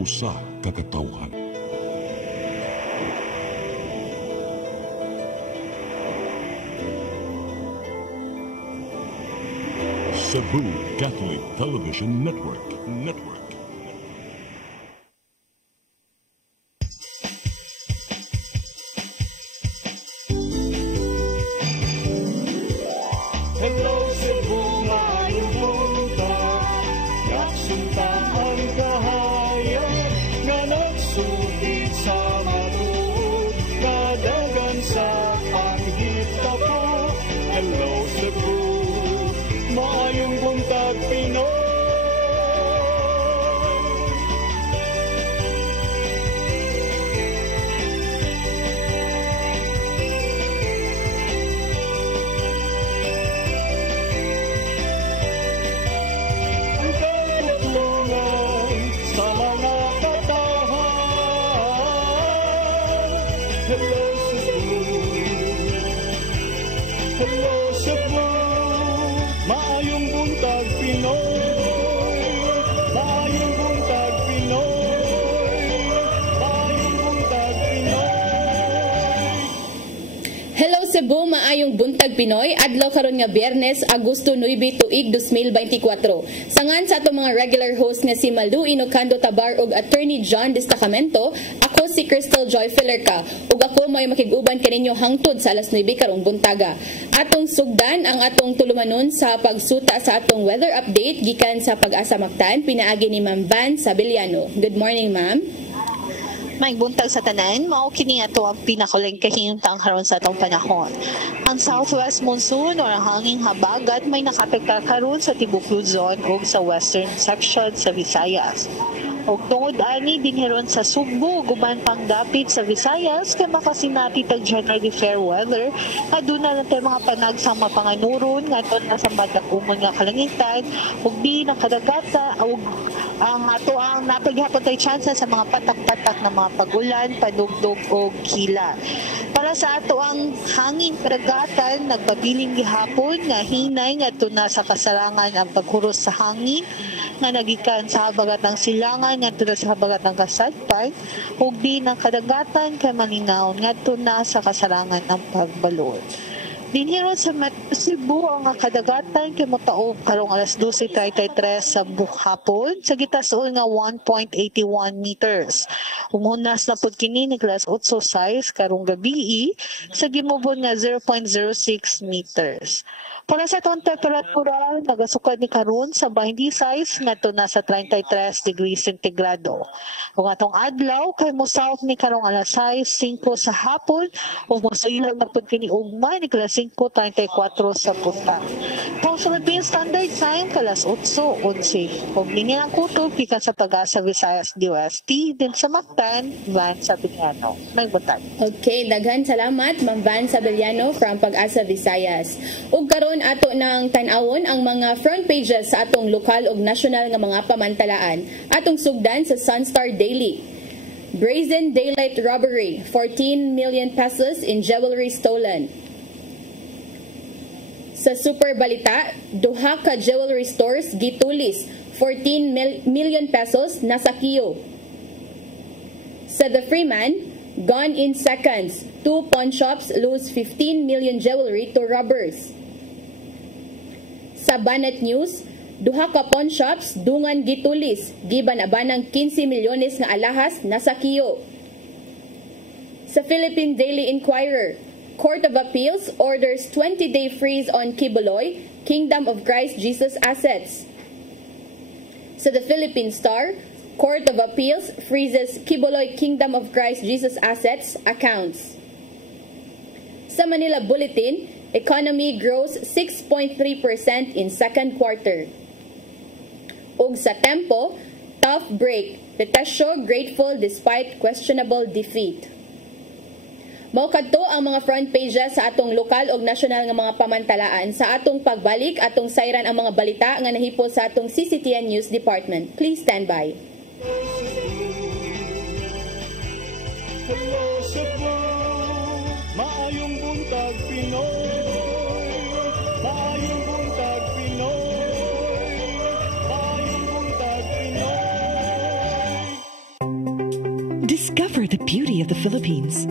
usa ka katawhan. Cebu Catholic Television Network. Hello Cebu, maayong buntag, nagsuntaan kahayag, nga nagsugid sa matuod, nadagan sa panghita po. Hello Cebu, maayong buntag Pinoy. Ang katutulungan sa mga katawhan. Hello Cebu, hello Cebu, maayong buntag Pinoy, maayong buntag Pinoy, maayong buntag Pinoy. Hello Cebu, maayong buntag Pinoy. Adlaw karon nga Biyernes, Agosto 9 tuig 2024. Sangan sa atong mga regular host nga si Malu Inocando Tabar ug Attorney John Destacamento, ako si Crystal Joy Filerca ug ako may makig-uban kaninyo hangtod sa alas 9 karong buntaga. Atong sugdan ang atong tulumanon sa pagsuta sa atong weather update gikan sa Pag-asa Mactan, pinaagi ni Ma'am Van Sabeliano. Good morning, ma'am. May buntag sa tanan, mao kini ato ang pinakuling kahimtang karon sa atong panahon. Ang southwest monsoon o ang hanging habagat may nakapektar karon sa tibok Luzon ug sa western section sa Visayas. Og tungod ani dinhiron sa Sugbo guban pang dapit sa Visayas kay makasinati tag generally fair weather aduna lang tay mga panagsang mapanganuron ngadto na sa madagumon nga kalangitan ug di nakadagata ug ang ato ang napaghapon tay chance sa mga patak-patak na mga pagulan, padugdog o kila. Para sa ato ang hangin karagatan, nagpabiling gihapon nga hinay ngadto na sa kasarangan ang paghuros sa hangin nga nagikan sa habagat ng silangan ngadto na sa habagat ng kasadpan ug di ng kadagatan kay malinaw ngadto na sa kasarangan ng pagbalod. Dinhiron sa Cebu ang kadagatan kay motao karong alas 12:33 sa buhapon sa gitason nga 1.81 meters. Umunas na pud kini ni class 8 size karong gabi sa gimubon nga 0.06 meters. Para sa atong temperatura, nagasukad ni karon sa 26 ngadto na sa 33 degrees centigrado. Ug atong adlaw kay mo south ni karong alas 6:05 sa hapon ug mosailan na pud kini ugma ni alas 5:34 sa buntag. Ang Philippine Standard Time kalas 8:11. Ug dinhi ang kutob gikan sa Pag-asa Visayas DOST din sa Mactan, Van Sabeliano. May buntag. Okay, daghan salamat Ma'am Van Sabeliano from Pag-asa Visayas. Ug karon ato nang tan-awon ang mga front pages sa atong lokal ug nasyonal nga mga pamantalaan. Atong sugdan sa Sunstar Daily. Brazen daylight robbery, 14 million pesos in jewelry stolen. Sa Super Balita, duha ka jewelry stores gitulis, 14 million pesos nasakiyo. Sa The Freeman, gone in seconds, 2 pawn shops lose 15 million jewelry to robbers. Sa Banat News, duha ka pawn shops dungan gitulis, giban abanang 15 milyones nga alahas nasakiyo. Sa Philippine Daily Inquirer, Court of Appeals orders 20-day freeze on Kibuloy, Kingdom of Christ Jesus assets. Sa The Philippine Star, Court of Appeals freezes Kibuloy Kingdom of Christ Jesus assets accounts. Sa Manila Bulletin, economy grows 6.3% in second quarter. Ug sa Tempo, tough break, Petesio grateful despite questionable defeat. Mao kadto ang mga front pages sa atong lokal ug nasyonal nga mga pamantalaan. Sa atong pagbalik, atong sayran ang mga balita nga nahipol sa atong CCTN News Department. Please stand by. Hello Cebu, maayong buntag Pinoy, maayong buntag Pinoy, maayong buntag Pinoy. Discover the beauty of the Philippines.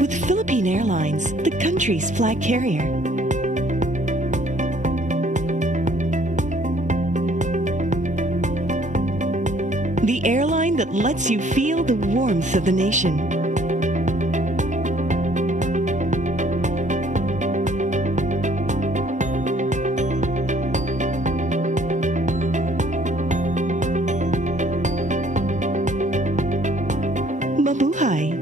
With Philippine Airlines, the country's flag carrier. The airline that lets you feel the warmth of the nation. Mabuhay!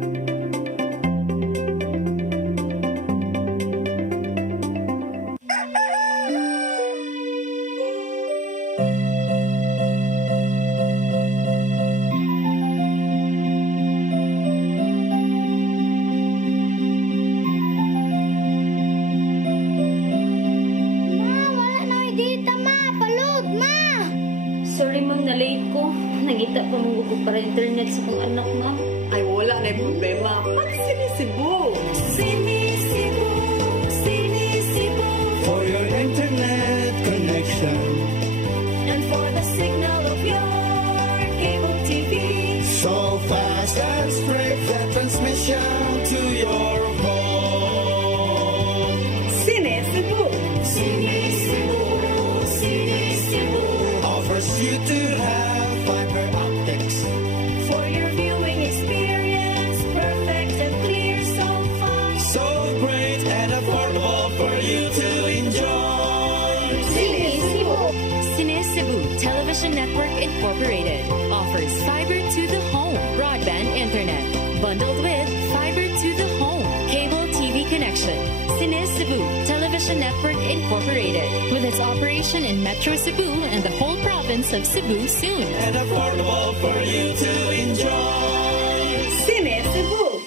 Sorry ma'am, na-late ko. Nagita pa mong gusto para internet sa kong anak ma'am. Ay, wala na yung problema. Pag-sinisibo! Sinisibo, sinisibo. For your internet connection. And for the signal of your cable TV. So fast and straight the transmission to your phone. Sinisibo! Sinisibo, sinisibo. Offers you to have fiber optics. For your viewing experience, perfect and clear so far. So great and affordable for you to enjoy. Cine Cebu Television Network Incorporated offers fiber to the home broadband internet bundled with fiber to the home cable TV connection. Cine Cebu Television Network Incorporated with its operation in Metro Cebu and the whole province of Cebu soon. And affordable for you to enjoy. Sinisibo!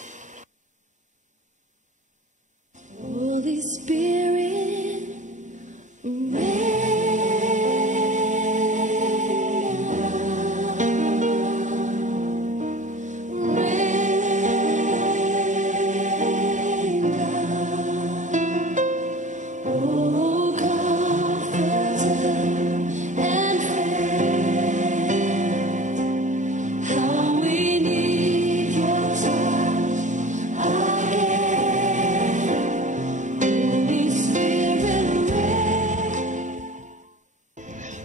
Holy Spirit, oh God, present and friend, how we need your touch again. Holy Spirit,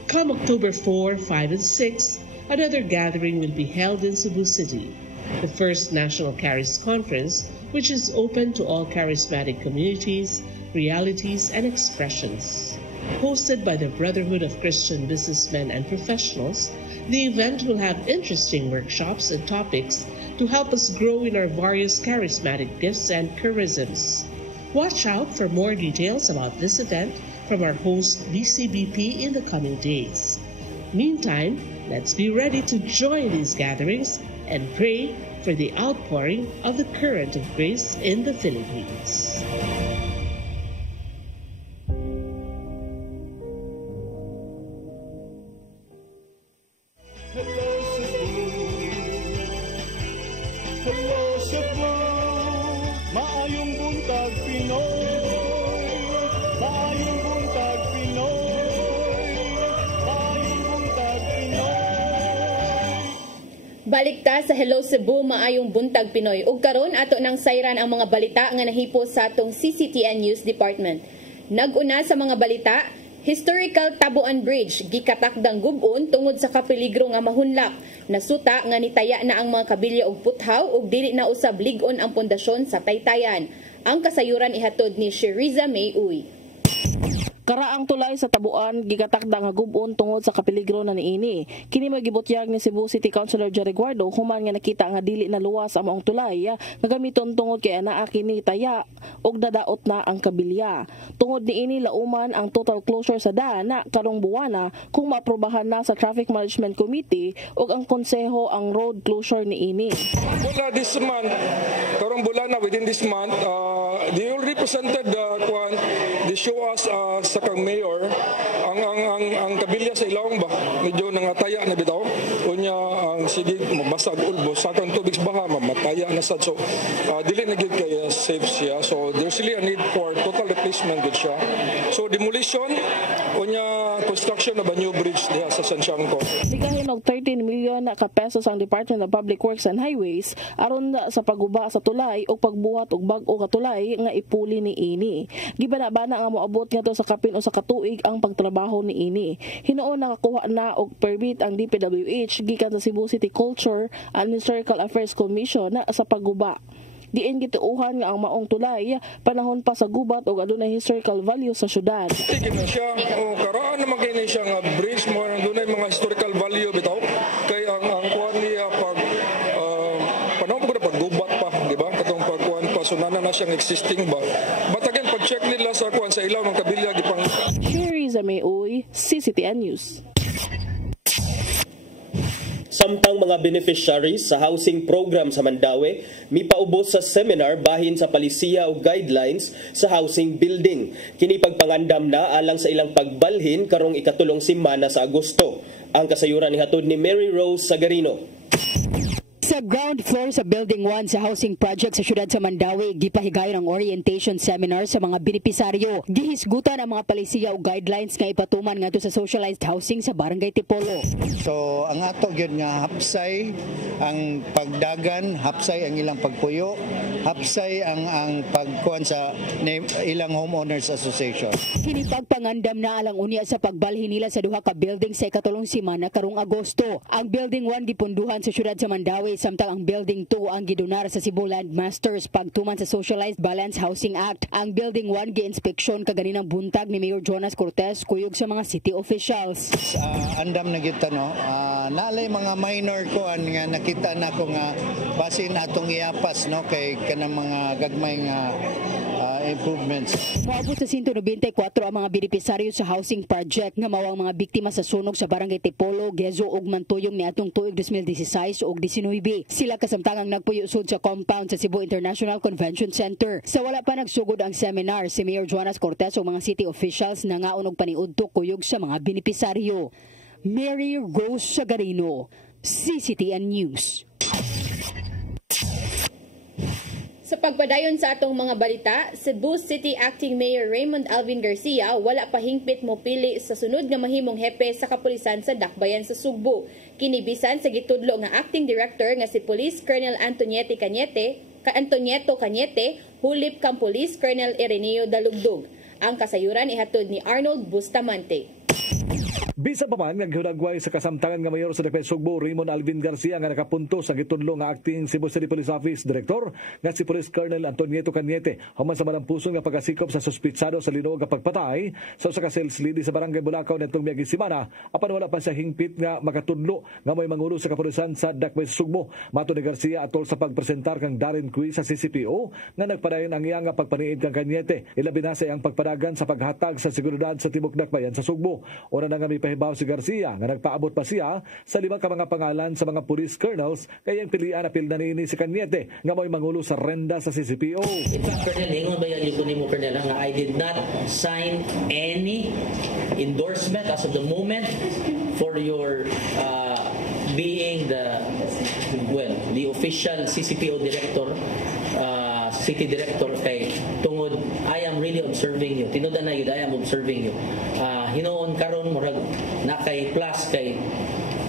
Come October 4, 5, and 6, another gathering will be held in Cebu City, the first National Charis Conference, which is open to all charismatic communities, realities, and expressions. Hosted by the Brotherhood of Christian Businessmen and Professionals, the event will have interesting workshops and topics to help us grow in our various charismatic gifts and charisms. Watch out for more details about this event from our host BCBP in the coming days. Meantime, let's be ready to join these gatherings and pray for the outpouring of the current of grace in the Philippines. Hello, Cebu. Hello, Cebu. Maayong buntag, Pinoy. Maayong buntag, Pinoy. Maayong buntag, Pinoy. Balik ta sa Hello Cebu, maayong buntag Pinoy. Ug karon ato nang sayran ang mga balita nga nahipo sa atong CCTN News Department. Nag-una sa mga balita, historical Tabuan Bridge gikatakdang gub-on tungod sa kapeligro nga mahunlak. Nasuta nga nitaya na ang mga kabilya og puthaw ug dili na usab lig-on ang pundasyon sa Taytayan. Ang kasayuran ihatod ni Sheriza May Uy. Karaang tulay sa Tabuan gigatakda nga gub-on tungod sa kapeligro na niini. Kini magibutyag ni Cebu City Councilor Jerry Guardo human nga nakita nga dili na luwas ang maong tulay nga gamiton tungod kay anaa kini taya og dadaot na ang kabilya. Tungod niini lauman ang total closure sa daan karong buwana kung maaprobahan na sa Traffic Management Committee og ang konseho ang road closure niini. Well, this month, karong bulan na within this month, they already presented they show us sa kang mayor ang kabilya sa ilawang ba medyo nangataya na bitaw unya ang sige mabasag ulbo sakang tubig baha mamataya na sad so dili na gyud kay safe siya so there's really a need for total replacement gud siya so demolition unya construction of a new bridge diha sa Santiago. Bigahin og 13 milyon ka pesos ang Department of Public Works and Highways aron sa pagguba sa tulay o pagbuhat og bag-o ka tulay nga ipuli ni ini. Gibana-bana nga moabot ngadto sa kapin o sa katuig ang pagtrabaho ni ini. Hinuon nakakuha na og permit ang DPWH gikan sa Cebu City Culture and Historical Affairs Commission na sa pagguba. Diin gituuhan nga ang maong tulay panahon pa sa gubat og adunay historical value sa syudad. Tigit na siya karaan naman kay siya nga bridge mo nang dunay mga historical value bitaw kay ang kuan niya pag panahon pa paggubat pa di ba katong pagkuan pa so nana na siyang existing ba but again pag check nila sa kuan sa ilaw ng kabilya gipang Sherry Zameoy, CCTN News. Samtang mga beneficiaries sa housing program sa Mandaue, mipaubos sa seminar bahin sa palisiya o guidelines sa housing building. Kini pagpangandam na alang sa ilang pagbalhin karong ikatulong simana sa Agosto. Ang kasayuran ni hatod ni Mary Rose Sagarino. Sa ground floor sa Building 1 sa housing project sa siyudad sa Mandaue, gipahigayon ang orientation seminar sa mga benepisaryo. Gihisgutan ang mga palisiya o guidelines nga ipatuman ngadto sa socialized housing sa Barangay Tipolo. So ang ato gyud nga hapsay ang pagdagan, hapsay ang ilang pagpuyo, hapsay ang pagkuan sa ilang homeowners association. Kini pagpangandam na alang unya sa pagbalhin nila sa duha ka building sa ikatulong simana karong Agosto. Ang Building 1 gipunduhan sa siyudad sa Mandaue samtang ang Building 2 ang gidonar sa Cebu Landmasters pagtuman sa Socialized Balance Housing Act. Ang Building 1 gi-inspeksyon kaganinang buntag ni Mayor Jonas Cortez kuyog sa mga city officials. Andam na kita no. Naalay mga minor ko nga nakita na ko nga basin atong iapas no kay kanang mga gagmay nga improvements. Moabot sa 194 ang mga benepisaryo sa housing project nga mawang mga biktima sa sunog sa Barangay Tipolo, Gezo ug Mantuyong niadtong tuig 2016 ug 19. Sila kasamtangang nagpuyusod sa compound sa Cebu International Convention Center. Sa wala pa nagsugod ang seminar, si Mayor Jonas Cortez ug mga city officials nangaon og paniudto kuyog sa mga benepisaryo. Mary Rose Sagarino, CCTN News. Sa pagpadayon sa atong mga balita, Cebu City Acting Mayor Raymond Alvin Garcia wala pa hingpit mo pili sa sunod nga mahimong hepe sa kapulisan sa Dakbayan sa Sugbo. Kinibisan sa gitudlo nga Acting Director nga si Police Colonel Antonieto Cañete, hulip kang Police Colonel Ireneo Dalugdog. Ang kasayuran ihatod ni Arnold Bustamante. Bisa pa man naghunagway sa kasamtangan nga mayor sa Dakbayan Sugbo Raymond Alvin Garcia nga nakapunto sa gitudlo nga acting Cebu City Police Office Director nga si Police Colonel Antonieto Cañete human sa malampuson nga pagkasikop sa suspitsado sa linog nga pagpatay sa usa ka sales lady sa Barangay Bulacau nitong miaging semana apan wala pa sa hingpit nga makatudlo nga may mangulo sa kapulisan sa Dakbayan Sugbo. Mato ni Garcia atol sa pagpresentar kang Darren Cui sa CCPO nga nagpadayon ang iya nga pagpaniid kang Cañete ilabi na sa iyang pagpadagan sa paghatag sa seguridad sa tibok Dakbayan sa Sugbo. Una na nga may pahibaw si Garcia nga nagpaabot pa siya sa 5 ka mga pangalan sa mga police colonels kaya ang pilian na pilda ni si Cañete nga mo'y mangulo sa renda sa CCPO. In fact, Colonel, hingon ba yan yung mo, Colonel, nga I did not sign any endorsement as of the moment for your being the official CCPO director, city director kay tungod I am really observing you. Tinudan na yun, I am observing you. Hinoon karon murag na kay plus kay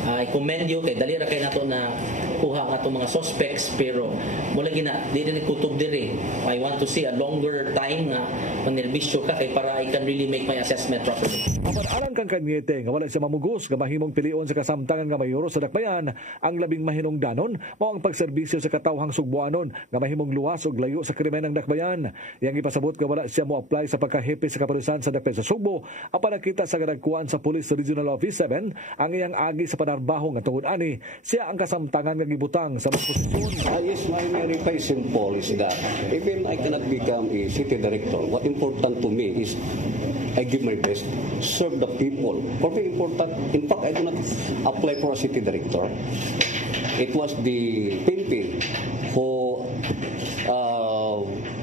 I commend you kay dali ra kay nato na kuha nga itong mga suspects pero mula gina di na kutob diri. I want to see a longer time nga manilbisyo ka kay para I can really make my assessment properly. Apan alang kang Cañete nga wala siya mamugos nga mahimong pilion sa kasamtangan nga mayoro sa Dakbayan ang labing mahinungdanon mao ang pagserbisyo sa katawhang Sugboanon nga mahimong luwas og layo sa krimen ng Dakbayan. Yang ipasabot nga wala siya mo apply sa pagkahepe sa kapulisan sa Dakbayan sa Sugbo apan nakita sa kadagkuan sa Police Regional Office 7 ang iyang agi sa panarbaho nga tungod ani siya ang kasamtangan nga gibutang sa mga posisyon. Yes, my very simple is that even I cannot become a city director, what important to me is I give my best, serve the people. For me important, in fact I do not apply for a city director. It was the PNP who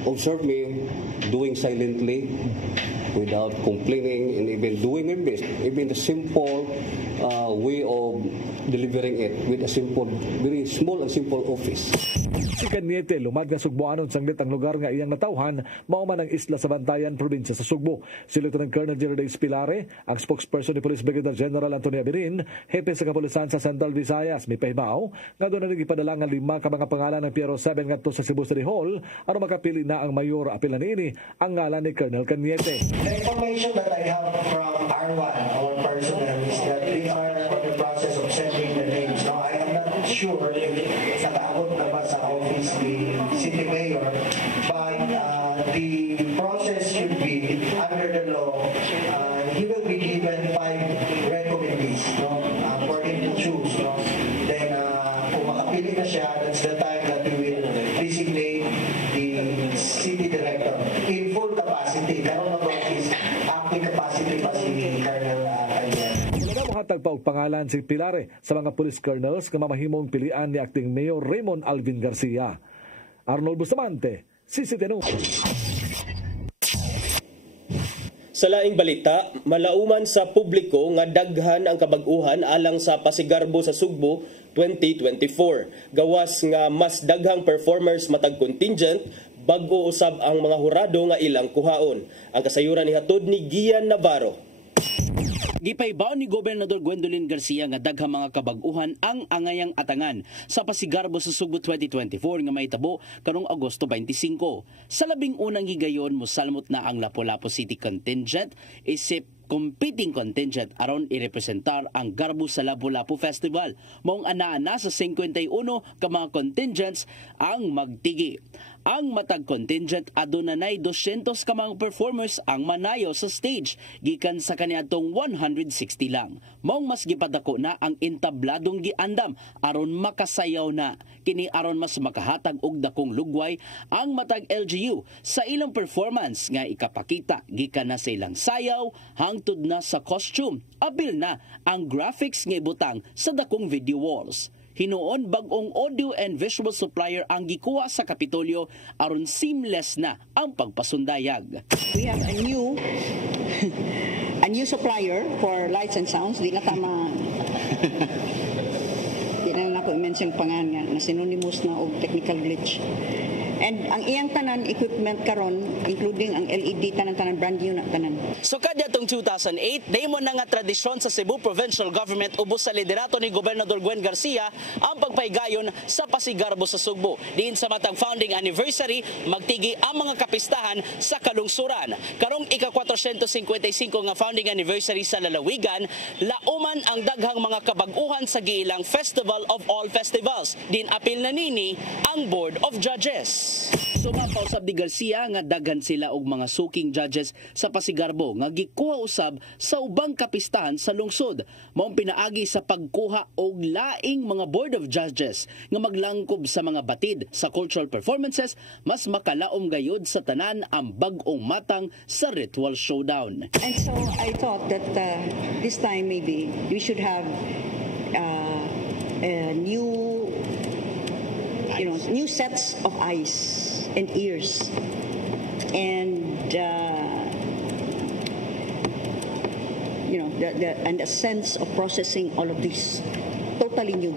observed me doing silently, without complaining, and even doing my best, even the simple way of delivering it with a simple, very small and simple office. Si Cañete lumad nga Sugboanon sanglit ang lugar nga iyang natawhan mao man ang isla sa Bantayan, probinsya sa Sugbo. Si Lieutenant Colonel Jerry Pilare, ang spokesperson ni Police Brigadier General Antonio Abirin, hepe sa kapulisan sa Central Visayas, may pahibaw nga doon na nagipadala nga 5 ka mga pangalan ng Piero 7 ngadto sa Cebu City Hall aron makapili na ang mayor apil na niini ang ngalan ni Colonel Cañete. The information that I have from R1, our personnel, is that we are in the process of sending the names. Now, I am not sure if nakaabot na ba sa office ni City Mayor, but the process should be under the law. He will be given 5 recommendees, no, for him to choose. No? Then, kung makapili na siya, that's the time that we will designate the city director in full capacity. Karoon na is acting capacity pa si Colonel Hatag pa og pangalan si Pilare sa mga police colonels nga mamahimong pilian ni acting Mayor Raymond Alvin Garcia. Arnold Bustamante, CCTV News. Sa laing balita, malauman sa publiko nga daghan ang kabag-uhan alang sa Pasigarbo sa Sugbo 2024. Gawas nga mas daghang performers matag contingent, bag-o usab ang mga hurado nga ilang kuhaon. Ang kasayuran ni hatod ni Gian Navarro. Gipaybaw ni Gobernador Gwendolyn Garcia nga daghang mga kabag-uhan ang angayang atangan sa Pasigarbo sa Sugbo 2024 nga mahitabo karong Agosto 25. Sa labing unang higayon, mosalmot na ang Lapu-Lapu City contingent isip competing contingent aron irepresentar ang Garbo sa Lapu-Lapu Festival. Maong ana-ana sa 51 ka mga contingents ang magtigi. Ang matag contingent adunay 200 ka mga performers ang manayo sa stage gikan sa kaniadtong 160 lang. Maong mas gipadako na ang entabladong giandam aron makasayaw na. Kini aron mas makahatag og dakong lugway ang matag LGU sa ilang performance nga ikapakita gikan na sa ilang sayaw hangtod na sa costume. Abil na ang graphics nga ibutang sa dakong video walls. Hinuon bag-ong audio and visual supplier ang gikuha sa Kapitolyo aron seamless na ang pagpasundayag. We have a new supplier for lights and sounds. Di na tama. Di na ako i-mention pangan nga na synonymous na og technical glitch. And ang iyang tanan equipment karon including ang LED tanan brand new na tanan. So kadyatong 2008, dahil na nga tradisyon sa Cebu Provincial Government ubos sa liderato ni Gobernador Gwen Garcia ang pagpaygayon sa Pasigarbo sa Sugbo. Diin sa matag founding anniversary, magtigi ang mga kapistahan sa kalungsuran. Karong ika-455 nga founding anniversary sa lalawigan, lauman ang daghang mga kabag-uhan sa giilang Festival of All Festivals. Din apil na nini ang Board of Judges. Sumapaw usab ni Garcia nga daghan sila og mga suking judges sa Pasigarbo nga gikuha usab sa ubang kapistahan sa lungsod. Maong pinaagi sa pagkuha og laing mga board of judges nga maglangkob sa mga batid sa cultural performances, mas makalaom gayud sa tanan ang bag-ong matang sa ritual showdown. And so I thought that this time maybe we should have new sets of eyes and ears, and and a sense of processing all of this totally new.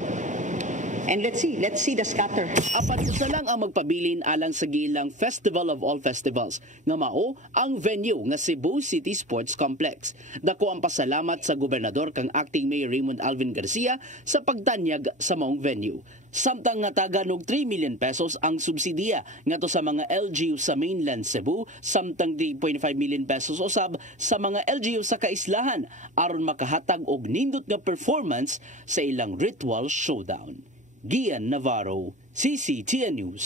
And let's see the scatter. Apat usa lang ang magpabilin alang sa giilang Festival of All Festivals nga mao ang venue nga Cebu City Sports Complex. Dako ang pasalamat sa gobernador kang acting Mayor Raymond Alvin Garcia sa pagtanyag sa maong venue. Samtang nga taganog 3 million pesos ang subsidiya ngadto sa mga LGU sa mainland Cebu, samtang 3.5 million pesos usab sa mga LGU sa kaislahan aron makahatag og nindot nga performance sa ilang ritual showdown. Gian Navarro, CCTN News.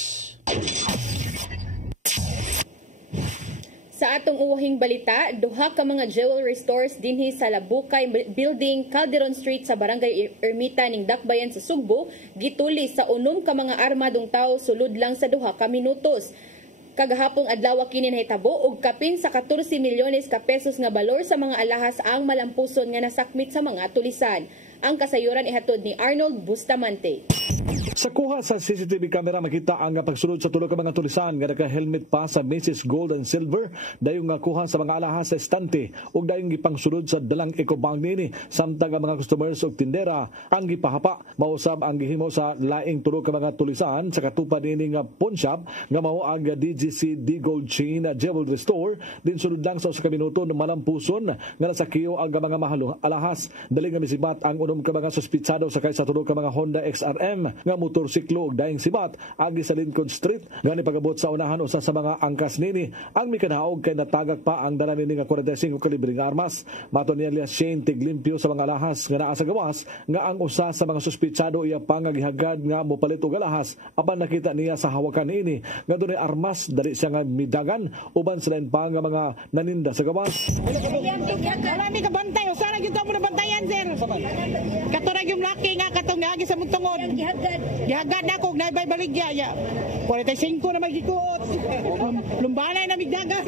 Sa atong uwahing balita, duha ka mga jewelry stores dinhi sa Labukay Building, Calderon Street sa Barangay Ermita ning Dakbayan sa Sugbo gitulis sa unom ka mga armadong tao sulod lang sa duha ka minutos. Kagahapong adlaw kini nahitabo og kapin sa 14 milyones ka pesos nga balor sa mga alahas ang malampuson nga nasakmit sa mga tulisan. Ang kasayuran ihatod ni Arnold Bustamante. Sa kuha sa CCTV camera makita ang pagsulod sa tulo ka mga tulisan nga naka-helmet pa sa Macy's Gold and Silver dayong nga kuha sa mga alahas sa estante ug dayong gipangsulod sa dalang eco-bag nini samtang ang mga customers ug tindera ang gipahapa mausab ang gihimo sa laing tulo ka mga tulisan sa katupad nini nga pawn shop nga mao ang DGC D-Gold Chain Jewelry Store din sulod lang sa usa ka minuto ng malampuson nga nasakiyo ang mga mahalo alahas dali nga misibat ang unom ka mga suspitsado sakay sa tulo ka mga Honda XRM nga motorsiklo ug daing sibat agi sa Lincoln Street gani pagabot sa unahan usa sa mga angkas nini ang mikanhaog kay natagak pa ang dala nini nga 45 kalibre nga armas maton ni alias Shane tiglimpyo sa mga alahas nga naa sa gawas nga ang usa sa mga suspitsado iya pangagihagad nga mopalit og alahas apan nakita niya sa hawakan nini nga dunay armas dali siya nga midagan uban sa lain pa nga mga naninda sa gawas. Wala mi kabantay usa ra gyud mo na bantayan sir. Katurag yung laki nga katong agi sa muntungod. Gihagad ako naibay baligya ya. 45 na magikuot. Lumbanay na migdaga.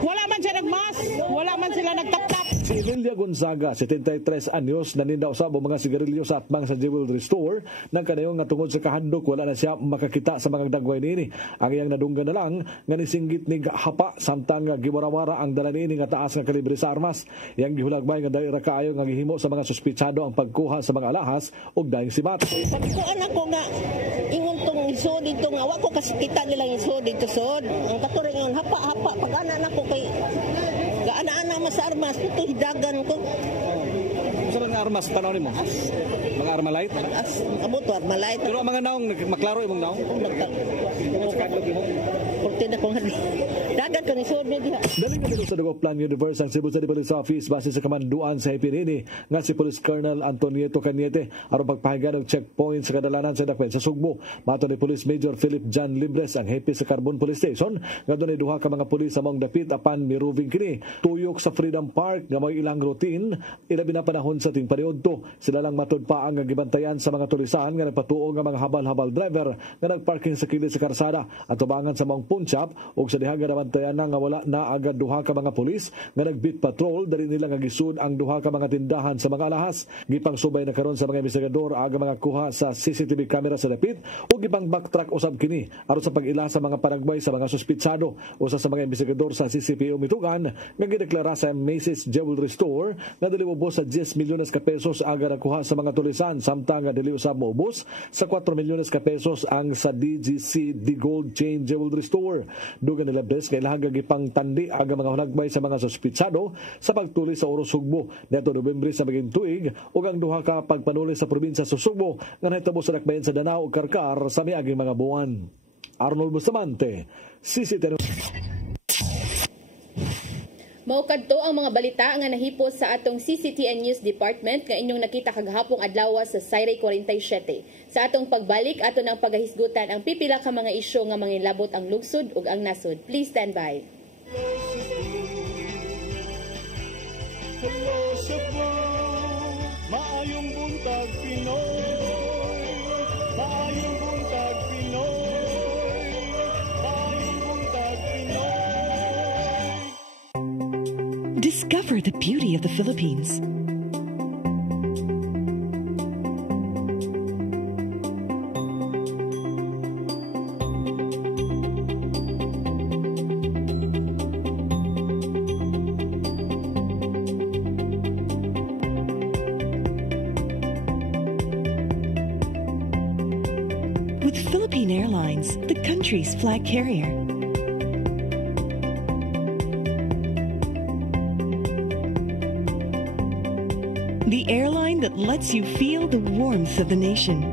Wala man siya nagmas. Wala man sila nagtap-tap. Si Lilia Gonzaga, 73 anyos, naninda usab ang mga sigarilyo sa atbang sa jewelry store. Nang kanayon nga tungod sa kahandok, wala na siya makakita sa mga dagway nini. Ang iyang nadunggan na lang, nga nisinggit ni hapa, samtang giwarawara ang dala nini nga taas nga kalibre sa armas. Iyang gihulagbay nga daira kaayo nga gihimo sa mga suspitsado ang pagkuha sa mga alahas ug daing sibat. Pagkuan ako nga, ingon tong isod dito nga, wako kasi kita nilang isod dito sod. Ang katuring yun, hapa-hapa, pag-anan ako kay gaana-ana mas armas, ito hidagan ko. Sa mga armas, tanawin mo? Mga armalite? Amo to, armalite. Pero ang mga naong, maklaro yung mga naong? Tungod sa kadlog mo? Porte na kong dagat ko ni sod niya diha. Daling kami sa Dagoplan Universe ang Cebu City Police Office base sa kamanduan sa Hipinini nga si Police Colonel Antonieto Cañete aron pagpahigan og checkpoint sa kadalanan sa Dakwen sa Sugbo. Mato ni Police Major Philip John Libres ang hepe sa Carbon Police Station nga dunay duha ka mga pulis among dapit apan miruving kini tuyok sa Freedom Park nga may ilang routine ilabi na panahon sa ting paniudto. Sila lang matud pa ang gibantayan sa mga tulisan nga nagpatuo nga mga habal-habal driver nga nagparking sa kilid sa karsada at tubangan sa mga pawn shop ug sa diha nga nabantayan na nga wala na agad duha ka mga pulis nga nagbit patrol dali nila nga gisud ang duha ka mga tindahan sa mga alahas. Gipang subay na karon sa mga investigador aga mga kuha sa CCTV camera sa dapit ug gipang backtrack usab kini aron sa pag-ila sa mga paragbay sa mga suspitsado. Usa sa mga investigador sa CCPO Mitugan nga gideklara sa Macy's Jewelry Store nga dili ubos sa 10 milyones ka pesos aga nakuha sa mga tulisan samtang nga dili usab moubos sa 4 milyones ka pesos ang sa DGC D-Gold Chain Jewelry Store. Dugan nila bes nga ilahaga gipang tandi aga mga hunagbay sa mga suspitsado sa pagtulis sa Oros Sugbo neto Nobyembre sa maging tuig ug ang duha ka pagpanuli sa probinsya sa Sugbo nga nahitabo sa dakbayan sa Danao ug Karkar sa miaging mga buwan. Arnold Bustamante, CCTV. Maukadto ang mga balita nga nahipos sa atong CCTN News Department nga inyong nakita kagahapong adlaw sa Sayre 47. Sa atong pagbalik ato ng pagahisgutan ang pipila ka mga isyu nga manginlabot ang lungsod ug ang nasod. Please stand by. Hello Cebu, maayong buntag Pinoy, maayong buntag Pinoy, maayong buntag Pinoy. Discover the beauty of the Philippines. With Philippine Airlines, the country's flag carrier. The airline that lets you feel the warmth of the nation.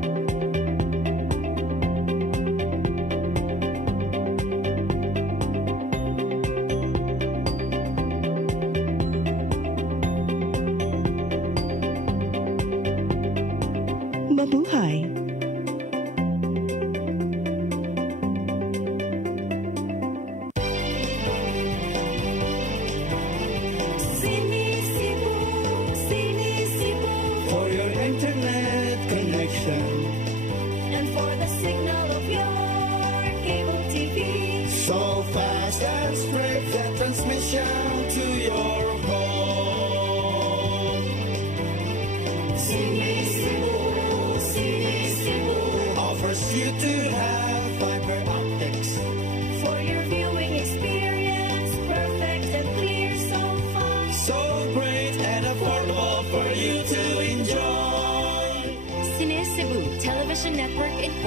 Mabuhay! For your internet connection And for the signal of your cable TV. so fast and straight the transmission to your home.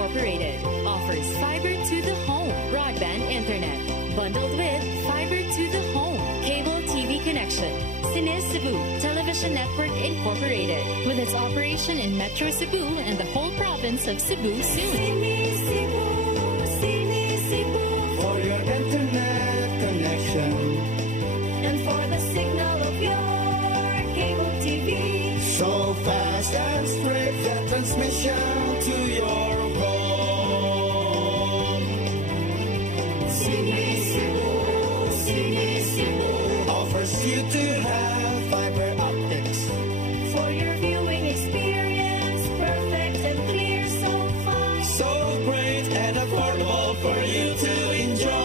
Incorporated. Offers fiber to the home broadband internet. Bundled with fiber to the home cable TV connection. Cine Cebu Television Network Incorporated. With its operation in Metro Cebu and the whole province of Cebu soon. For your internet connection And for the signal of your cable TV. so fast and straight, the transmission to your home. Cine Cebu offers you to have fiber optics. For your viewing experience, perfect and clear so far. So great and affordable for you to enjoy.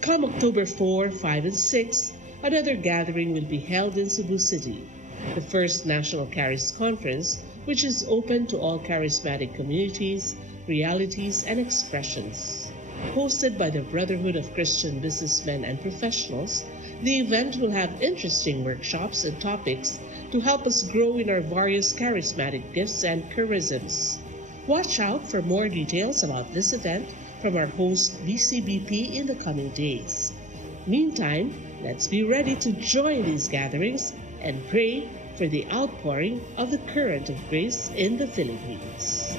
Come October 4, 5, and 6, another gathering will be held in Cebu City, the first National Charis Conference, which is open to all charismatic communities, realities, and expressions. Hosted by the Brotherhood of Christian Businessmen and Professionals, the event will have interesting workshops and topics to help us grow in our various charismatic gifts and charisms. Watch out for more details about this event from our host BCBP in the coming days. Meantime, let's be ready to join these gatherings and pray for the outpouring of the current of grace in the Philippines.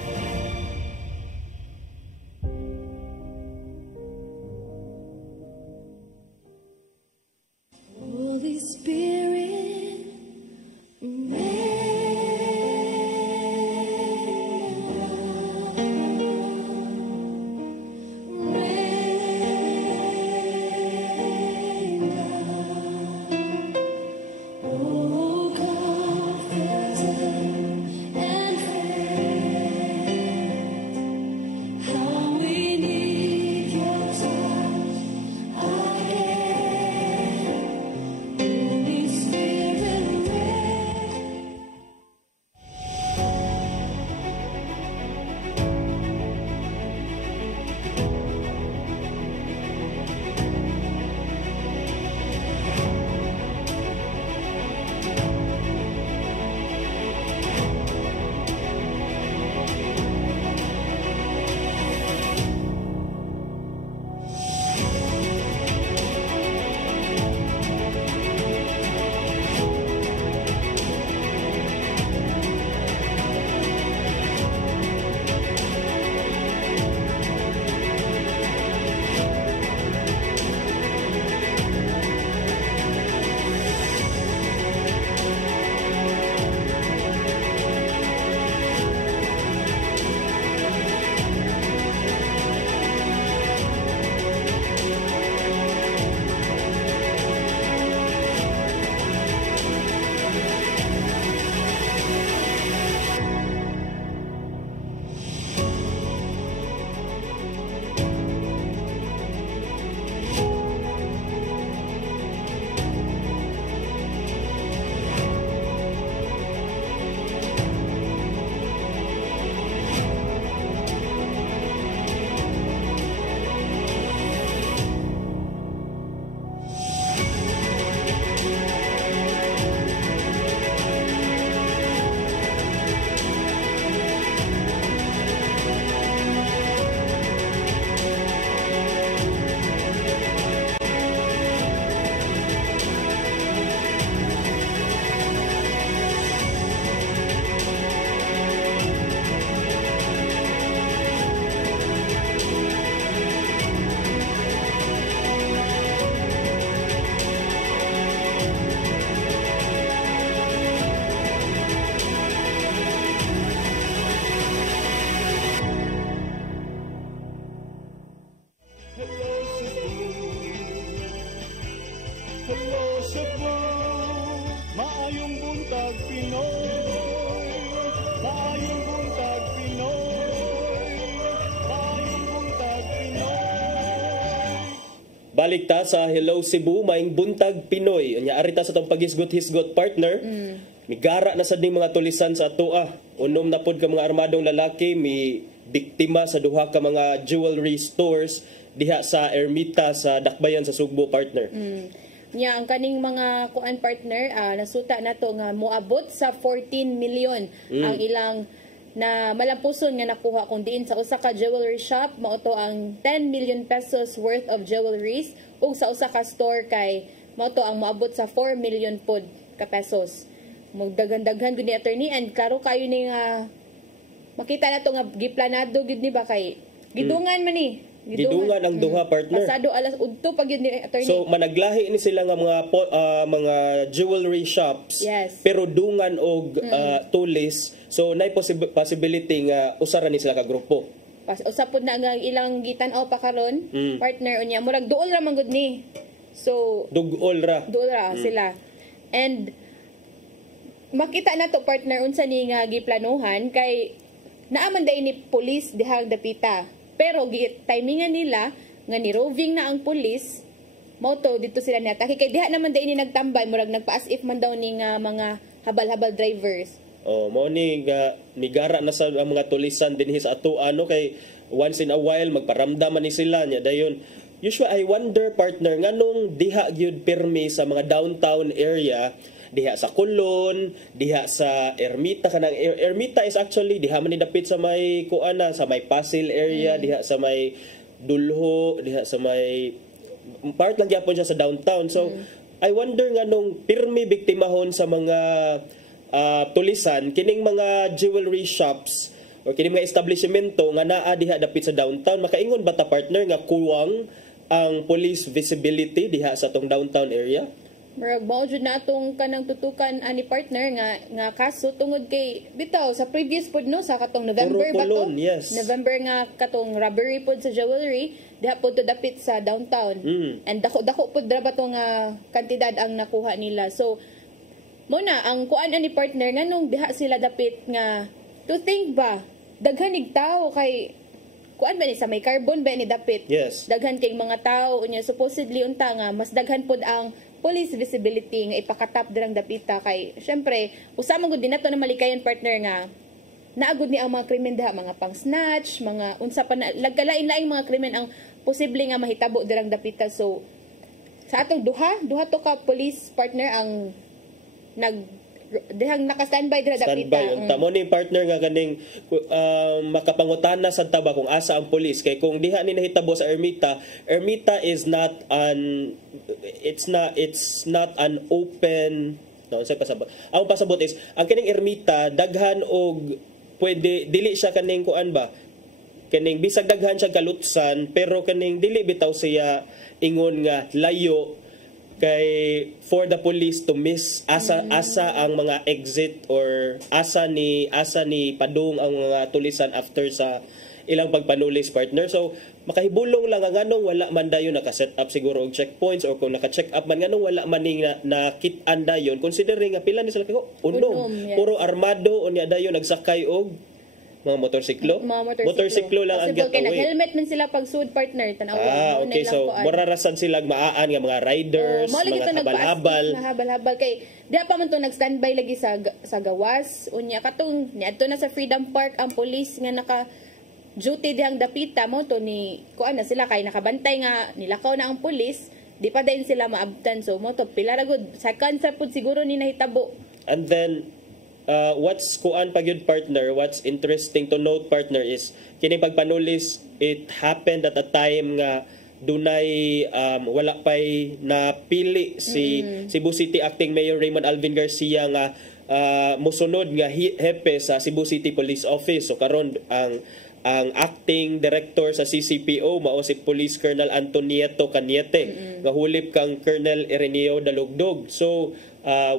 Holy Spirit, oh God, present and faith, how we need your touch again. Holy Spirit, Maayong buntag Pinoy, maayong buntag Pinoy, maayong buntag Pinoy. Balik ta sa Hello Cebu, maing buntag Pinoy. Nya arita sa tong paghisgot-hisgot partner. Migara na sad ning mga tulisan sa atoa. Unom na pod ka mga armadong lalaki mi biktima sa duha ka mga jewelry stores diha sa Ermita sa Dakbayan sa Sugbo partner. Nya ang kaning mga kuan partner nasuta nato nga moabot sa 14 million ang ilang na malampuson nga nakuha kung diin sa usa ka jewelry shop mao to ang 10 million pesos worth of jewelries ug sa usa ka store kay mao to ang moabot sa 4 million pod ka pesos. Magdaghan-daghan gud ni attorney and klaro kayo ni nga makita na to nga giplanado gid ni ba kay gidungan man ni. Gidungan ang duha partner. Pasado alas 8 pag yun ni attorney. So managlahi ni sila nga mga jewelry shops. Yes. Pero dungan og tulis. So nay possibility nga usara ni sila ka grupo. Usapod na nga ilang gitan-aw pa karon, partner unya murag duol ra man gud ni. So duol ra sila. And makita na to partner unsa ni nga giplanuhan kay naaman day ni police dihang dapita. Pero timingan nila nga ni roving na ang pulis mao to dito sila niatake kay diha naman day ni nagtambay murag nagpa-as if man daw ni nga mga habal-habal drivers. Mao ni gara na sa mga tulisan dinhi sa ato ano kay once in a while magparamdaman ni sila nya dayon. Usually I wonder partner nganong diha gyud pirmi sa mga downtown area, diha sa Colon, diha sa Ermita kanang Ermita is actually diha man ni dapit sa may kuana sa may Pasig area, diha sa may Dulho, diha sa may part lang gyapon siya sa downtown. So I wonder nganong pirmi biktimahon sa mga tulisan kining mga jewelry shops o kining mga establishmento nga naa diha dapit sa downtown. Makaingon ba ta partner nga kuwang ang police visibility diha sa tong downtown area? Murag mao jud na atong kanang tutukan ani partner nga kaso tungod kay bitaw sa previous pod no sa katong November ba to? Yes. November nga katong robbery pod sa jewelry diha pod to dapit sa downtown. And dako pod ra ba to nga kantidad ang nakuha nila. So mo na ang kuan ani partner nganong diha sila dapit nga to think ba daghan ig tawo kay kuan ba ni sa may carbon ba ni dapit. Yes. Daghan kay mga tawo unya supposedly unta nga mas daghan pod ang police visibility nga ipakatap dirang dapita kay syempre usama gud din nato na malikayan partner nga naagud ni ang mga krimen diha mga pang-snatch, mga unsa pa na lagkalain-laing mga krimen ang posible nga mahitabo dirang dapita. So sa atong duha to ka police partner ang dihang naka-standby dira dapita. Standby unta mo ni partner nga ganing makapangutana sa taba kung asa ang pulis kay kung diha ni nahitabo sa Ermita is not it's not an open sa pasabot. Ang pasabot is ang kining Ermita daghan og pwede dili siya kaning kuan ba kaning bisag daghan siya kalutsan pero kaning dili bitaw siya ingon nga layo kay for the police to miss asa ang mga exit or asa ni padung ang mga tulisan after sa ilang pagpanulis partner. So makahibulong lang ang nganong wala man dayon naka-set up siguro og checkpoints or kung naka-check up man nganong wala man ning nakit-an dayon considering nga pila ni sila kago unom yes. Puro armado unya dayon nagsakay og mga motorsiklo lang ang getaway. Kaya helmet man sila pag sud partner tanaw. Okay, so morarasan sila maaan nga mga riders, mga habal-habal kay diha pa man to nag-standby lagi sa gawas unya katong niadto na sa Freedom Park ang police nga naka duty dihang dapita mo to ni kuan na sila kay nakabantay nga nilakaw na ang police di pa din sila maabtan so mo to pila ra gud second sa pud siguro ni nahitabo. And then what's kuan pagyud partner, what's interesting to note partner is kini pagpanulis it happened at a time nga dunay wala pay napili si Cebu City Acting Mayor Raymond Alvin Garcia nga mosunod nga hepe sa Cebu City Police Office. So karon ang acting director sa CCPO mao si Police Colonel Antonieto Cañete nga hulip kang Colonel Ireneo Dalugdog. So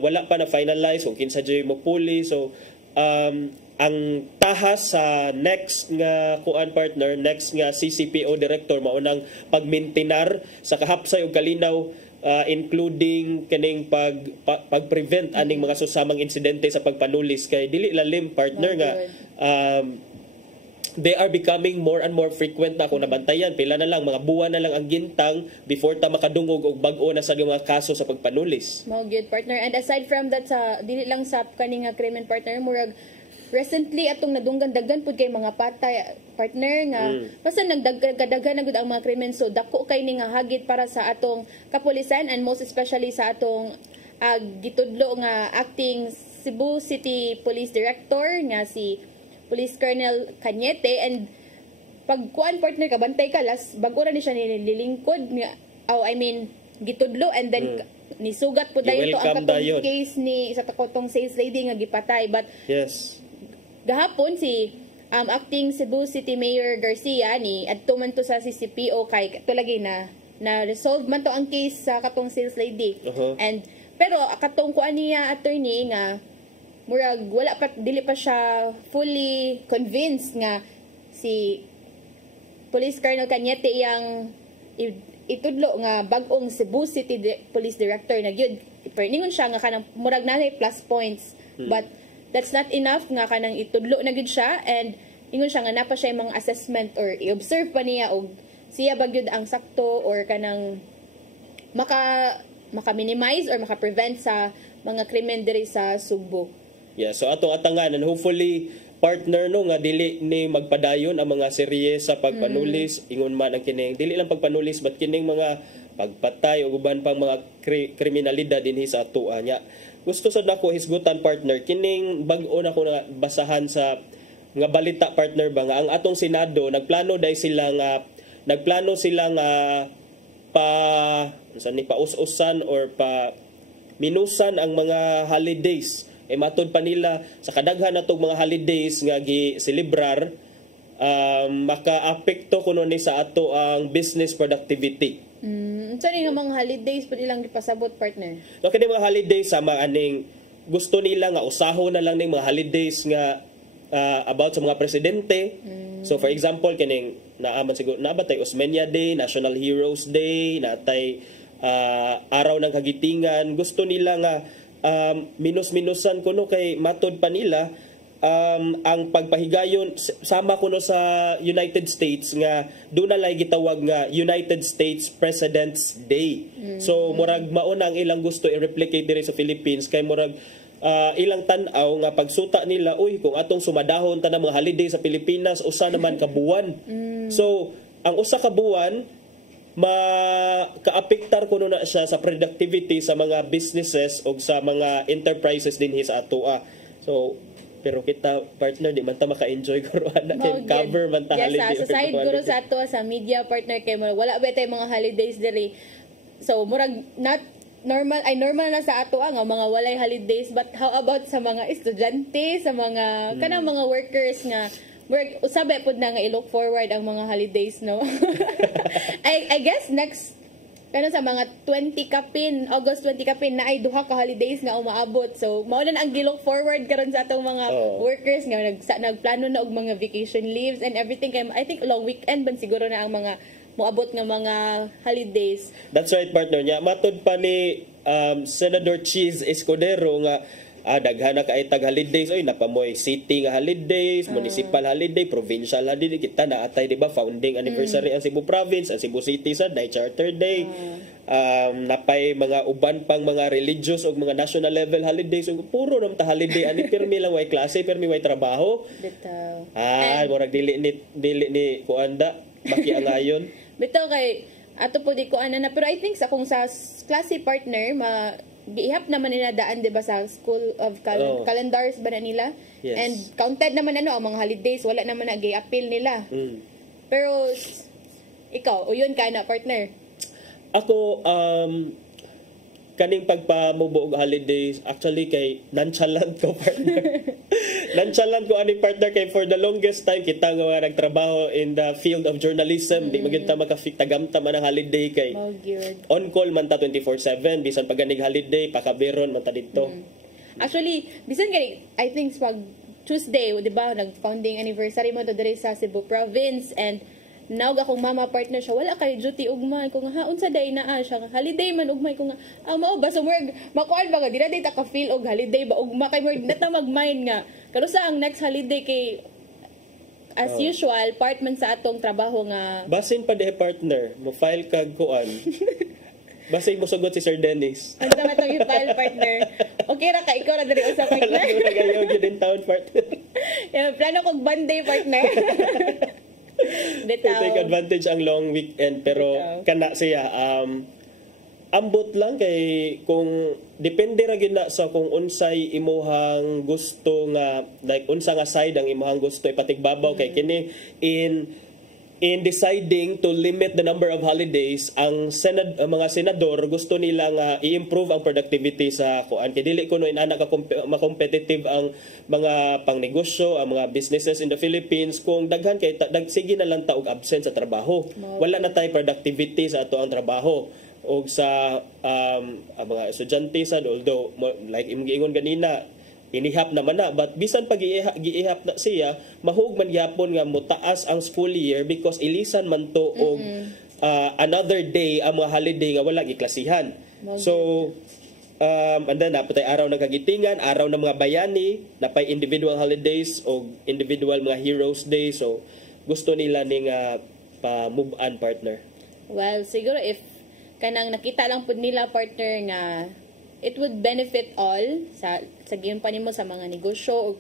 wala pa na finalize kung kinsa jay mo puli. So ang tahas sa next nga kuan partner, next nga CCPO director mao nang pagmintinar sa kahapsay ug kalinaw including kaning pag-prevent aning mga susamang insidente sa pagpanulis kay dili lalim partner nga they are becoming more and more frequent na kung nabantayan. Pila na lang, mga buwan na lang ang gintang before ta makadungog og bag-o na sa mga kaso sa pagpanulis. Mo good partner. And aside from that sa dili lang sa kaning nga krimen partner murag recently atong nadunggan daghan pud kay mga patay partner nga basta nagdaghan na gud ang mga krimen so dako kay ni nga hagit para sa atong kapulisan and most especially sa atong gitudlo nga acting Cebu City Police Director nga si Police Colonel Cañete, and pagkuan partner ka bantay ka last bago ra ni siya nililingkod nga gitudlo, and then nisugat po dayon to ang katong case ni sa takotong sales lady nga gipatay. But yes, gahapon si acting Cebu City Mayor Garcia ni adto man to sa CCPO kay tulagi na resolve man to ang case sa katong sales lady. And pero katong kuan niya attorney nga murag wala pa, dili pa siya fully convinced nga si Police Colonel Cañete iyang itudlo nga bag-ong Cebu City Police Director na gyud. Perningon siya nga kanang murag na plus points, but that's not enough nga kanang itudlo na gyud siya, and ingon siya nga napa siya mga assessment or i-observe pa niya og siya ba gyud ang sakto or kanang maka-minimize or maka-prevent sa mga krimen diri sa Sugbo. Yeah, so atong atanganan hopefully partner no nga dili ni magpadayon ang mga serye sa pagpanulis, ingon man ang kining dili lang pagpanulis but kining mga pagpatay o uban pang mga kriminalidad dinhi sa atoa nya. Gusto sad nako hisgutan partner kining bag-o na ko na basahan sa nga balita partner ba nga ang atong Senado nagplano sila nga paus-usan or pa minusan ang mga holidays. Matod pa nila sa kadaghan natong mga holidays nga gi-celebrar maka-apekto kuno ni sa ato ang business productivity. Sorry nga mga holidays pa nilang gipasabot partner. So kini mga holidays sama aning gusto nila nga usaho na lang ning mga holidays nga about sa mga presidente. So for example kining naaman siguro nabatay Osmeña Day, National Heroes Day, natay araw ng kagitingan. Gusto nila nga minus-minusan kuno kay matod pa nila ang pagpahigayon sama kuno sa United States nga doon na lay gitawag nga United States President's Day. So murag mao na ang ilang gusto i-replicate diri sa Philippines kay murag ilang tan-aw nga pagsuta nila kung atong sumadahon ta ng mga holiday sa Pilipinas usa naman ka buwan. So ang usa ka buwan maka-apektar kuno na siya sa productivity sa mga businesses o sa mga enterprises dinhi sa atoa. So pero kita partner di man ta maka-enjoy guro ana kay cover man ta holiday. Sa side guro sa atoa sa media partner kay wala ba tay mga holidays diri. So murag not normal na sa atoa nga mga walay holidays, but how about sa mga estudyante, sa mga kanang mga workers nga usabe pud na nga i-look forward ang mga holidays, no? I guess next sa mga 20 kapin, August 20 kapin na ay duha ka holidays nga umaabot. So mao na ang gi-look forward karon sa atong mga workers nga nagplano na og mga vacation leaves and everything kay I think long weekend ban siguro na ang mga moabot nga mga holidays. That's right partner niya. Matod pa ni Senator Cheese Escudero nga daghan na kay tag holidays napamoy city nga holidays, municipal holiday, provincial holiday, kita na atay di ba founding anniversary ang Cebu Province, ang Cebu City sa Charter Day. Napay mga uban pang mga religious o mga national level holidays, puro nam ta holiday ani pirmi lang way klase, pirmi way trabaho. Bitaw. Murag dili ni kuanda baki angayon. Bitaw kay ato po di ko na pero I think sa kung sa klase partner gihap naman nila daan diba sa School of Calendars ba na nila? Yes. And counted naman ang mga holidays, wala naman na gi-appeal nila. Pero ikaw, uyon ka na partner? Ako kaning pagpamubo og holidays actually kay nonchalant ko partner. Nonchalant ko ani partner kay for the longest time kita nga nagtrabaho in the field of journalism, di magid ta makafitagamta man ang holiday kay on call man ta 24/7 bisan pag ganig holiday pakaberon man ta didto. Actually bisan gani I think pag Tuesday di ba nag founding anniversary mo to diri sa Cebu Province, and now akong mama partner siya wala kay duty ugma ko nga unsa day na siya holiday man ugmay ko nga mao ba so makuan ba di na day ta ka feel og holiday ba ugma kay more nata mag-mind nga kano sa ang next holiday kay as usual part man sa atong trabaho nga basin pa de partner mo file kag kuan basin mo sugot si Sir Dennis unsa man tong file partner okay ra ka ikaw ra diri usa partner nagayo gyud in town partner plano kog banday partner. To take advantage ang long weekend pero kana siya ambot lang kay kung depende ra gyud na sa kung unsay imuhang gusto nga like unsa nga side ang imuhang gusto ipatigbabaw kay kini in deciding to limit the number of holidays ang mga senador gusto nila nga i-improve ang productivity sa kuan kay dili kuno inana ka ma-competitive ang mga pangnegosyo ang mga businesses in the Philippines kung daghan kay sige na lang ta og absent sa trabaho wala na tay productivity sa ato ang trabaho og sa mga estudyante sad although like imong giingon ganina inihap naman na but bisan pag giihap na siya mahug man gyapon nga motaas ang school year because ilisan man to og another day ang mga holiday nga wala giklasihan so and then napatay araw ng kagitingan araw ng mga bayani napay individual holidays o individual mga heroes day so gusto nila ning pa move on partner. Well siguro if kanang nakita lang pud nila partner nga it would benefit all sa giyon pa nimo sa mga negosyo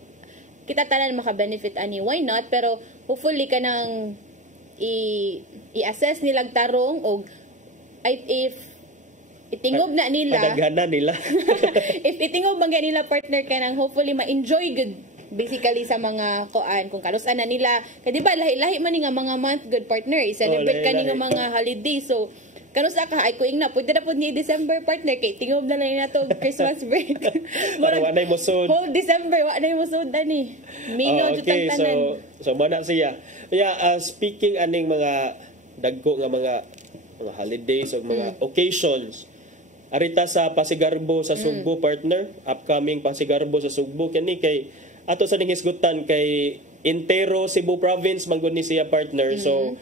kita tanan maka-benefit ani why not pero hopefully kanang i-assess nilang tarong og if itingob na nila padaghanan nila if itingob man nila partner kanang hopefully ma-enjoy good basically sa mga kuan kung kalusan na nila kay di ba lahi-lahi man ni nga mga month good partner i-celebrate kani nga mga holiday so kanusa ka ay kuing na pwede na pud ni December partner kay tingob na lang nato Christmas break para wa nay mosud whole December wa nay mosud ani mino jud okay, tanan so mana siya speaking aning mga dagko nga mga holidays o mga occasions arita sa Pasigarbo sa Sugbo partner upcoming Pasigarbo sa Sugbo kani kay ato sa hingisgutan kay Intero Cebu province manggod ni siya partner so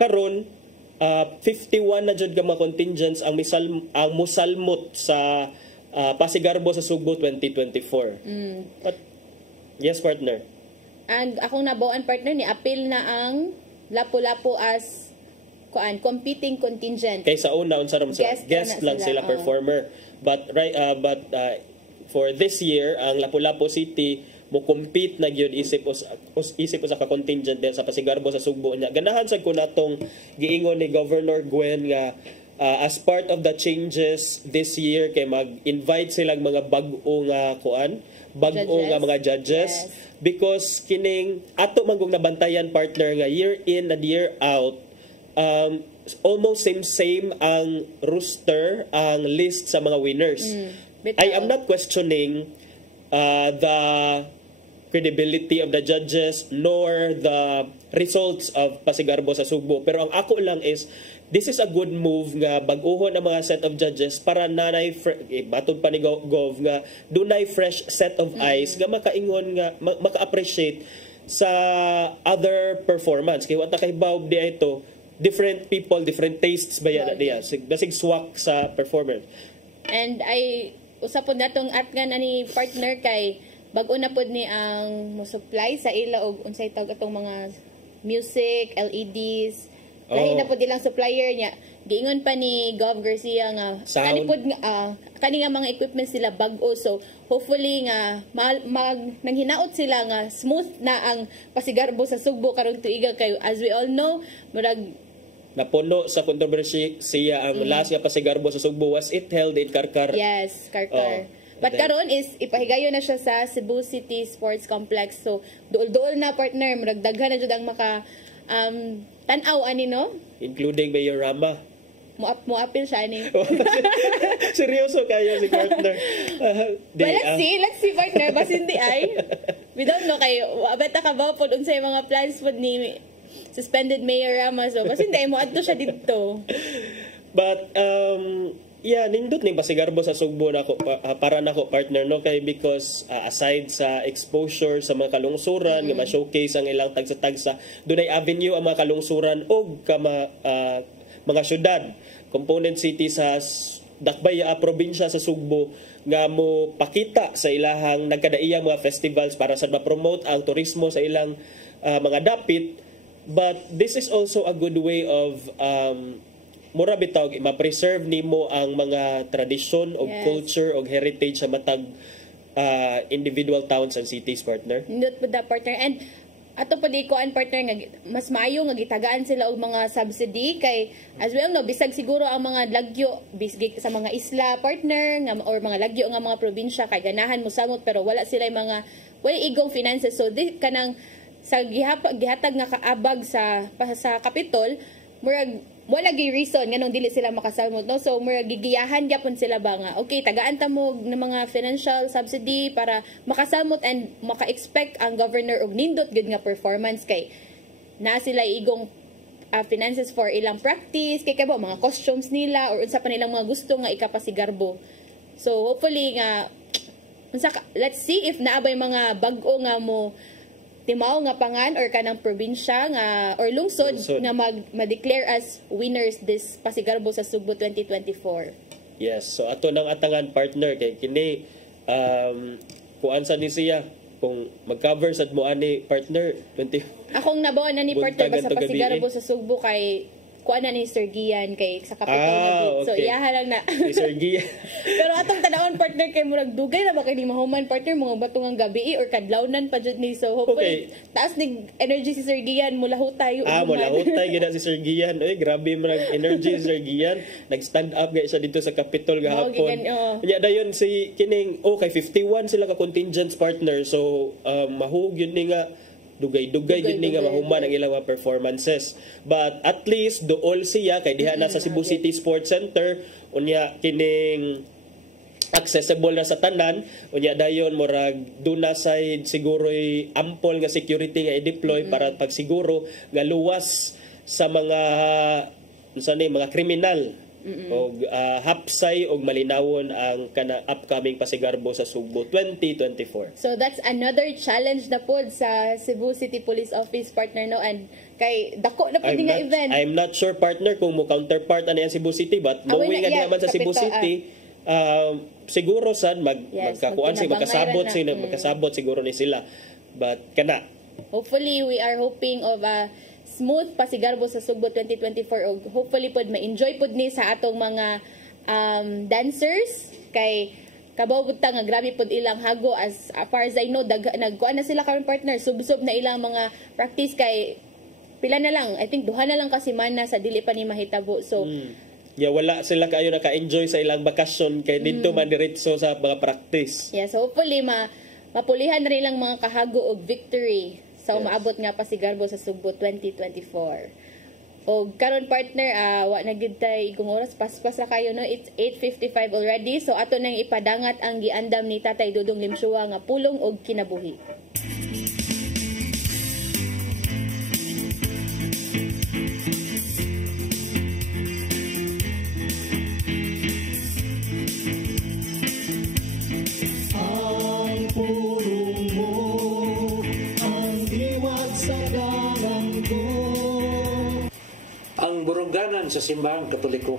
karon 51 na jud ka mga contingents ang musalmot sa Pasigarbo sa Sugbo 2024. But, yes partner. And akong nabuan partner ni appeal na ang Lapu-Lapu as competing contingent. Kay sa una unsa ram guest lang sila performer. But for this year ang Lapu-Lapu City mo compete na gyud isip sa ka-contingent din sa Pasigarbo sa Sugbo nya ganahan sad ko natong giingon ni Governor Gwen nga as part of the changes this year kay mag-invite silang mga bag-o nga nga mga judges because kining ato manggong nabantayan partner nga year in and year out almost same ang roster ang list sa mga winners. I am not questioning the credibility of the judges nor the results of Pasigarbo sa Sugbo pero ang ako lang is this is a good move nga bag-ohon ang mga set of judges para nanay batod pa ni Gov nga dunay fresh set of eyes nga makaingon nga maka-appreciate sa other performance kay wata kay baw di ito different people different tastes ba yan diya basig swak sa performance and I usapon natong atgan ani partner kay bag-o na pod ni ang mo-supply sa ila og unsay tawag atong mga music, LEDs. Lahi na pod ilang supplier niya. Giingon pa ni Gov Garcia nga kani pod kani nga mga equipment sila bag-o so hopefully nga nanghinaot sila nga smooth na ang Pasigarbo sa Sugbo karong tuiga kay as we all know murag napuno sa kontrobersiya ang last nga Pasigarbo sa Sugbo was it held in Karkar. Yes, Karkar. But karon is ipahigayon na siya sa Cebu City Sports Complex. So duol-duol na partner, murag daghan na jud ang maka tan-aw ani no? Including Mayor Rama. Mo-appeal siya ani. Seryoso kayo si partner. Well, let's see partner bas hindi ay. We don't know kay beta ka ba pod unsay mga plans pod ni suspended Mayor Rama so bas hindi mo adto siya didto. But nindot ning Pasigarbo sa Sugbo nako para nako partner no kay because aside sa exposure sa mga kalungsuran nga ma-showcase ang ilang tagsa-tagsa dunay avenue ang mga kalungsuran og mga syudad component city sa Dakbaya probinsya sa Sugbo nga mo pakita sa ilahang nagkadaiyang mga festivals para sa ma-promote ang turismo sa ilang mga dapit but this is also a good way of mura bitaw ma-preserve nimo ang mga tradisyon o culture o heritage sa matag individual towns and cities partner. Not with the partner and ato pa di kuan partner nga mas maayo nga gitagaan sila og mga subsidy kay as well no bisag siguro ang mga lagyo bisig sa mga isla partner nga or mga lagyo nga mga probinsya kay ganahan mo samot pero wala sila mga wala igong finances so di kanang sa gihatag nga kaabag sa Kapitol murag wala gi reason nganong dili sila makasamot no so murag gigiyahan gyapon sila ba nga okay tagaan ta mo ng mga financial subsidy para makasamot and maka-expect ang governor og nindot gud nga performance kay na sila igong finances for ilang practice kay kabo mga costumes nila or unsa pa nilang mga gusto nga ikapasigarbo so hopefully nga let's see if naabay mga bag-o nga mo timaw nga pangan or kanang probinsya nga or lungsod nga ma-declare as winners this Pasigarbo sa Sugbo 2024. Yes, so ato nang atangan partner kay kini kuan sa ni siya kung mag-cover sad mo ani partner 20 akong nabaw na ni partner sa Pasigarbo sa Sugbo kay kuan na ni Sir Gian kay sa Kapitol nga bid. So iyaha lang na. Si Sir Gian. Pero atong tanaon partner kay murag dugay na ba kay mahuman partner mga batungang gabi or kadlawnan pa jud ni so hopefully taas nig energy si Sir Gian mula hutay. Mula hutay gid si Sir Gian. Grabe man energy si Sir Gian. Nag-stand up gay siya dito sa Kapitol gahapon. Nya dayon si kining kay 51 sila ka contingents partner so mahug yun ni nga dugay-dugay gid ni nga mahuman ang ilang mga performances but at least dool siya kay diha na sa Cebu City Sports Center unya kining accessible na sa tanan unya dayon murag duna side siguro'y ample nga security nga i-deploy para pagsiguro nga luwas sa mga mga kriminal og hapsay og malinawon ang kana upcoming Pasigarbo sa Sugbo 2024. So that's another challenge na pod sa Cebu City Police Office partner no and kay dako na pud nga event. I'm not sure partner kung mo counterpart ani ang Cebu City but knowing nga naman sa Cebu City siguro sad magkakuan magkasabot siguro ni sila but kana hopefully we are hoping of a smooth Pasigarbo sa Sugbo 2024 og hopefully pod ma-enjoy pod ni sa atong mga dancers kay kabaw ta nga grabe pod ilang hago as far as I know nagkuan na sila karon partner subsob na ilang mga practice kay pila na lang I think duha na lang kasi mana sa dili pa ni mahitabo so wala sila kayo naka-enjoy sa ilang bakasyon kay dito man diretso sa mga practice. So hopefully mapulihan na rin lang mga kahago og victory sa umaabot nga Pasigarbo sa Sugbo 2024. O karon partner, wa na gid tay igong oras paspas ra kayo no. It's 8:55 already. So ato nang ipadangat ang giandam ni Tatay Dudong Limsua nga pulong og kinabuhi. Buruganan sa simbahang Katoliko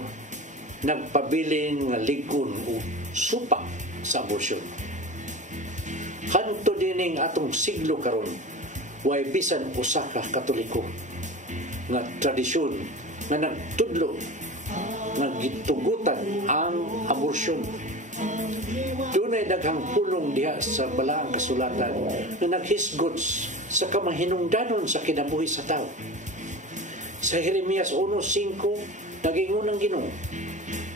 nagpabilin nga ligon o supa sa abortion. Kanto dining atong siglo karon way bisan usa ka Katoliko nga tradisyon nga nagtudlo nga gitugutan ang abortion. Dunay daghang pulong diha sa balaang kasulatan nga naghisgot sa kamahinungdanon sa kinabuhi sa tao. Sa Jeremias 1:5 nagingon ang Ginoo,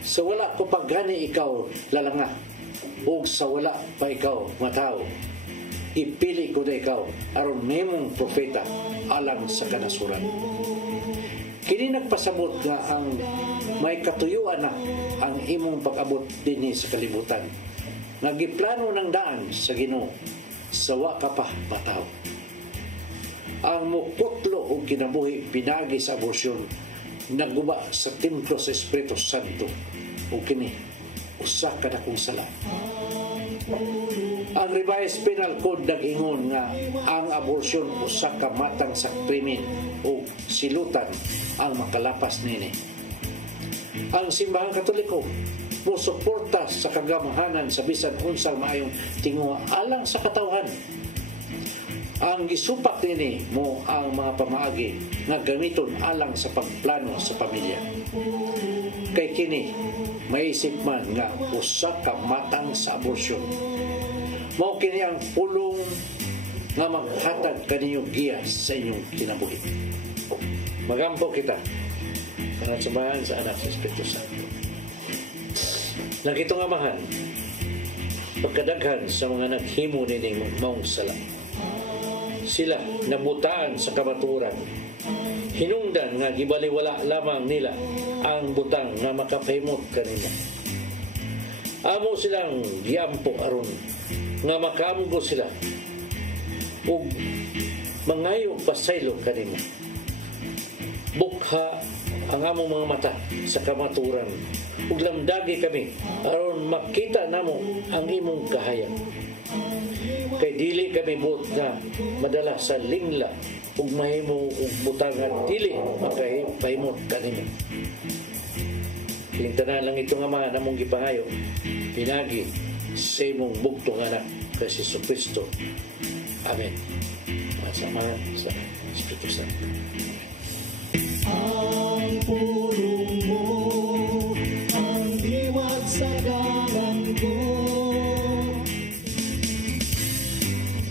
sa wala ko paggani ikaw lalanga, o sa wala pa ikaw matao, ipili ko na ikaw aron memong propeta alang sa kanasuran. Kini nagpasabot nga ang may katuyuan na ang imong pag-abot dinhi sa kalibutan. Nagiplano ng daan sa Ginoo, sa wa ka pa matao. Ang mukutlo o kinabuhi pinagi sa abortion naguba sa templo sa Espiritu Santo o kini usa ka dakong sala. Ang revised penal code nag-ingon nga ang abortion usa ka matang sa krimen o silutan ang makalapas nini. Ang simbahang Katoliko mosuporta sa kagamahanan sa bisan unsang maayong tinguha alang sa katawhan. Ang gisupak nini mo ang mga pamaagi nga gamiton alang sa pagplano sa pamilya. Kay kini maisip man nga usa ka matang sa abortion. Mao kini ang pulong nga maghatag kaninyong giya sa inyong kinabuhi. Magampo kita kanang sumbahan sa anak sa Espiritu Santo. Nang itong amahan, pagkadaghan sa mga naghimo nining maong sala. Sila nabutaan sa kamaturan. Hinungdan nga gibaliwala lamang nila ang butang nga makapahimot kanila. Amo silang giampo aron nga makamgo sila ug mangayo pasaylo kanimo. Bukha ang among mga mata sa kamaturan ug lamdagi kami aron makita namo ang imong kahayag. Kay dili kami buot nga madala sa lingla ug mahimo ug butangan dili makahimot kanimo. Kintanan lang itong ama namong gipangayo pinagi sa imong bugtong anak kay Jesucristo. Amen. Masamayan sa Espiritu Santo. Ang pulong mo, ang diwag sa dalan ko.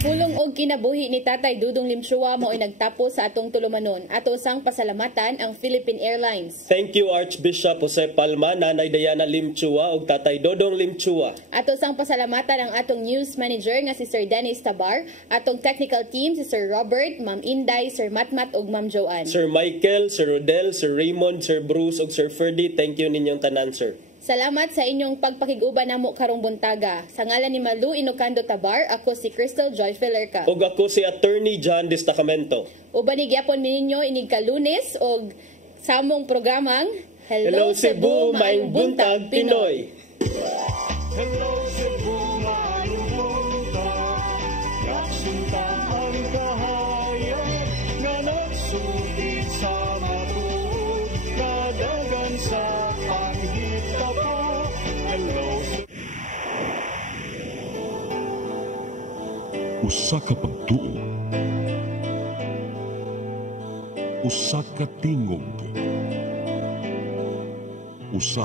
Pulong og kinabuhi ni Tatay Dudong Limchua mo ay nagtapos sa atong tulumanon. Ato sang pasalamatan ang Philippine Airlines. Thank you Archbishop Jose Palma, Nanay Diana Limchua ug Tatay Dodong Limchua. Ato sang pasalamatan ang atong news manager nga si Sir Dennis Tabar, atong technical team si Sir Robert, Ma'am Inday, Sir Matmat ug Ma'am Joanne. Sir Michael, Sir Rodel, Sir Raymond, Sir Bruce ug Sir Ferdy, thank you ninyong tanan, sir. Salamat sa inyong pagpakiguban namo karong buntaga. Sa ngalan ni Malu Inocando Tabar, ako si Crystal Joy Filerca. Ug ako si Attorney John Destacamento. Uban ni gyapon ninyo inig Kalunes og samong programang Hello Cebu, maayong buntag Pinoy. Hello Cebu, maayong buntag. Kasinta ang kahayag na nagsulti sa matuod, kadagan sa panghita po. Hello Cebu. Usa ka pagtuo, usa ka tingog, usa